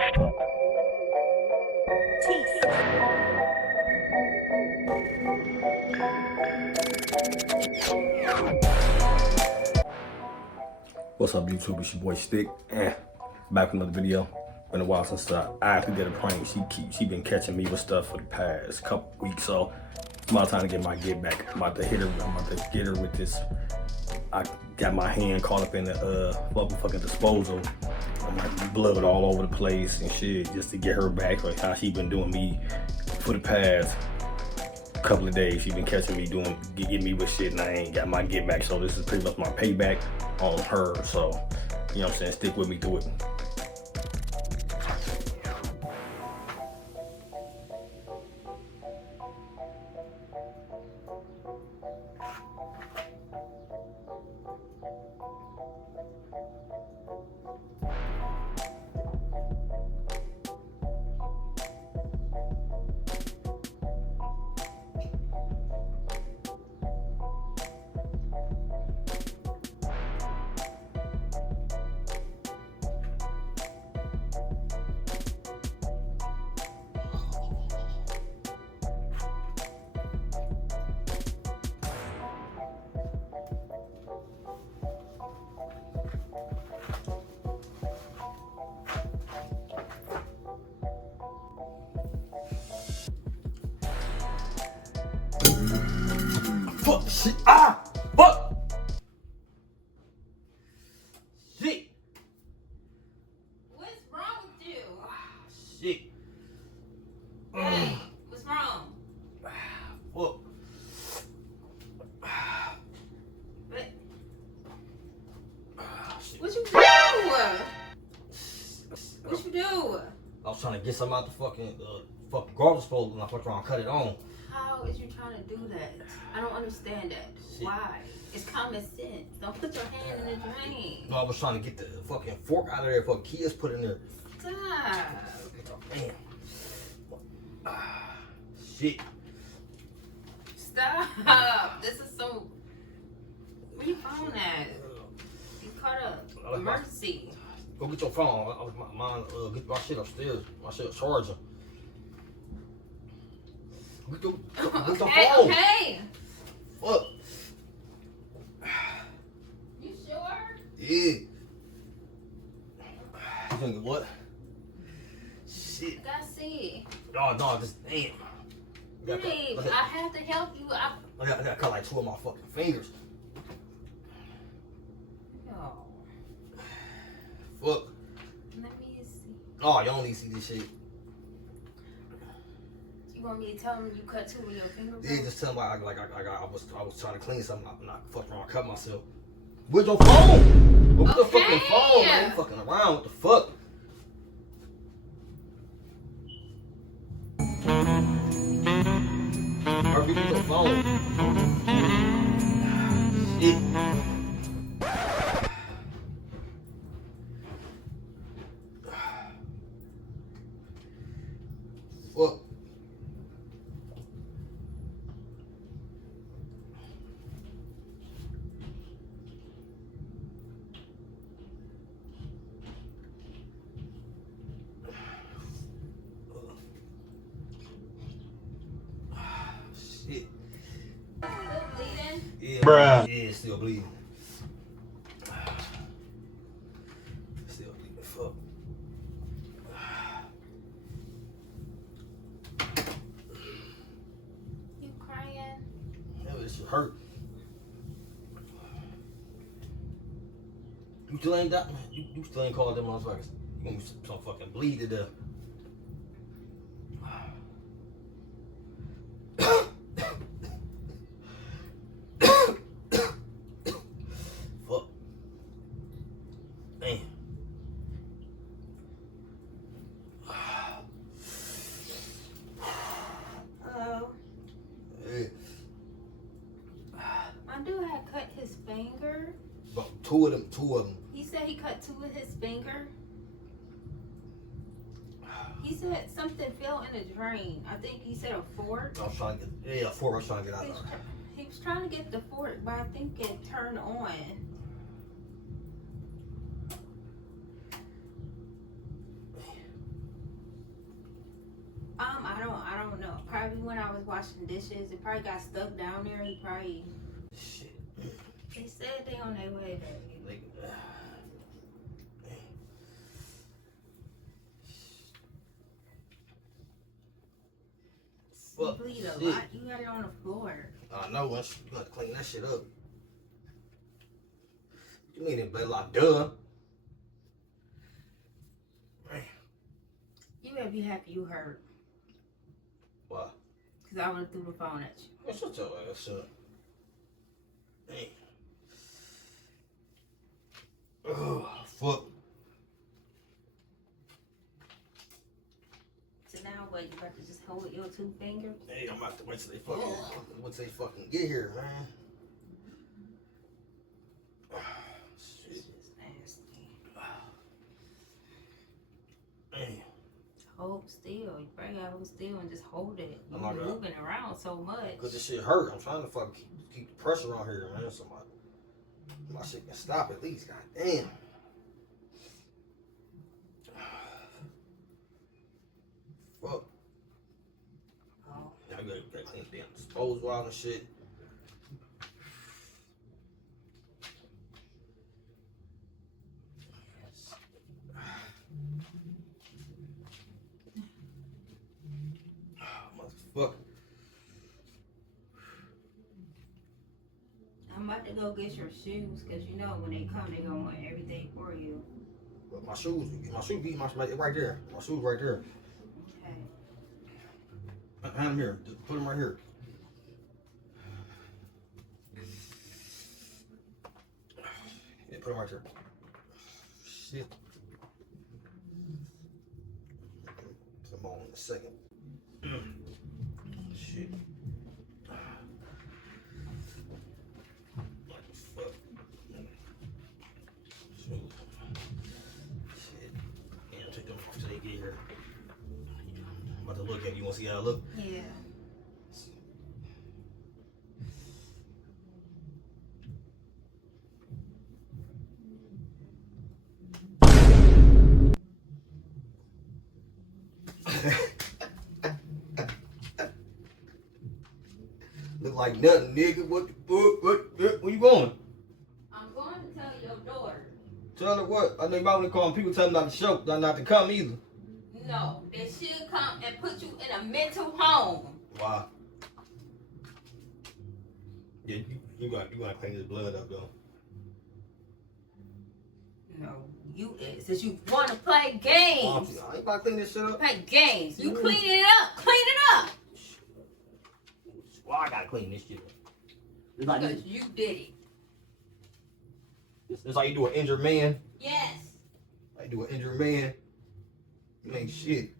What's up, YouTube? It's your boy Stick. Back with another video. Been a while since I actually did a prank. She been catching me with stuff for the past couple weeks, so it's my time to get my get back. I'm about to hit her. I'm about to get her with this. I got my hand caught up in the fucking disposal. I'm like blood all over the place and shit, just to get her back. Like how she been doing me for the past couple of days. She been catching me getting me with shit, and I ain't got my get back. So this is pretty much my payback on her. So you know what I'm saying, stick with me through it. Fuck shit. Ah! Fuck! Shit! What's wrong with you? Shit. Hey, what's wrong? Fuck. What you do? What you do? I was trying to get something out the fucking garbage disposal, and I fucked around and cut it on. How is you trying to do that? I don't understand that. Shit. Why? It's common sense. Don't put your hand in the drain. No, I was trying to get the fucking fork out of there for the kids put in there. Stop. Damn. Ah, shit. Stop. This is so. Where you phone at? You caught a emergency. Go get your phone. I was get my shit upstairs. My shit charger. Get your phone. Okay. Fuck. You sure? Yeah. You think what? Shit. I gotta see. Oh no, just damn. Babe, I have to help you. I got cut like 2 of my fucking fingers. No. Fuck. Let me see. Oh, you don't need to see this shit. You want me to tell him you cut 2 of your fingers? Yeah, just tell him I was trying to clean something. I'm not fucking around, cut myself. Where's your phone? Where's the fucking phone? Man, you fucking around. What the fuck? Hurry, get your phone. Shit. Fuck. Shit. Still bleeding? Yeah, Bruh. Yeah, it's still bleeding. Still bleeding. Fuck. You crying? Hell, this shit hurt. You still ain't got, you still ain't called them motherfuckers. You gonna be some fucking bleed to death. Fuck. Man. Hello. Hey. My dude had cut his finger. About two of them. He said he cut 2 of his finger. He said something fell in the drain. I think he said a fork. I was trying to get, a fork I was trying to get out of there. He was trying to get the fork, but I think it turned on. Probably when I was washing dishes, it probably got stuck down there. He probably. Shit. They said they on their way, baby. You bleed a lot. You got it on the floor. I know. Once you got to clean that shit up. You mean it bled like duh? You better be happy you hurt. Why? Because I went through the phone at you. Man, shut your ass up. Hey. Oh, fuck. So now what? You about to just hold your 2 fingers? Hey, I'm about to wait till they fucking get here, man. This is nasty. Hey. Hold still. You probably gotta hold still and just hold it. Oh You're my God. moving around so much. Cause this shit hurt. I'm trying to fucking keep the pressure on here, man. So my shit can stop at least. God damn. Fuck. Oh. Now I gotta clean the damn disposal out and shit. Motherfucker. I'm about to go get your shoes because you know when they come, they gonna want everything for you. But my shoes be right there. My shoes right there. Okay. Hand them here. Just put them right here. Yeah, put them right there. Shit. Put them on in a second. Shit. What the fuck? Shit. Yeah, take them off till they get here. I'm about to look at you. You want to see how I look? Yeah. Look like nothing, nigga. What the fuck? Where you going? I'm going to tell your daughter. Tell her what? I know you might want to call people tell them not to show, not to come either. No, they should come and put you in a mental home. Why? Yeah, you got to clean this blood up though. No, you is. Since you want to play games. I ain't about to clean this shit up. Play games. You clean it up. Clean it up. Why I gotta clean this shit up? It's like Because you did it. It's like you do an injured man. Yes. Like you do an injured man. You ain't shit.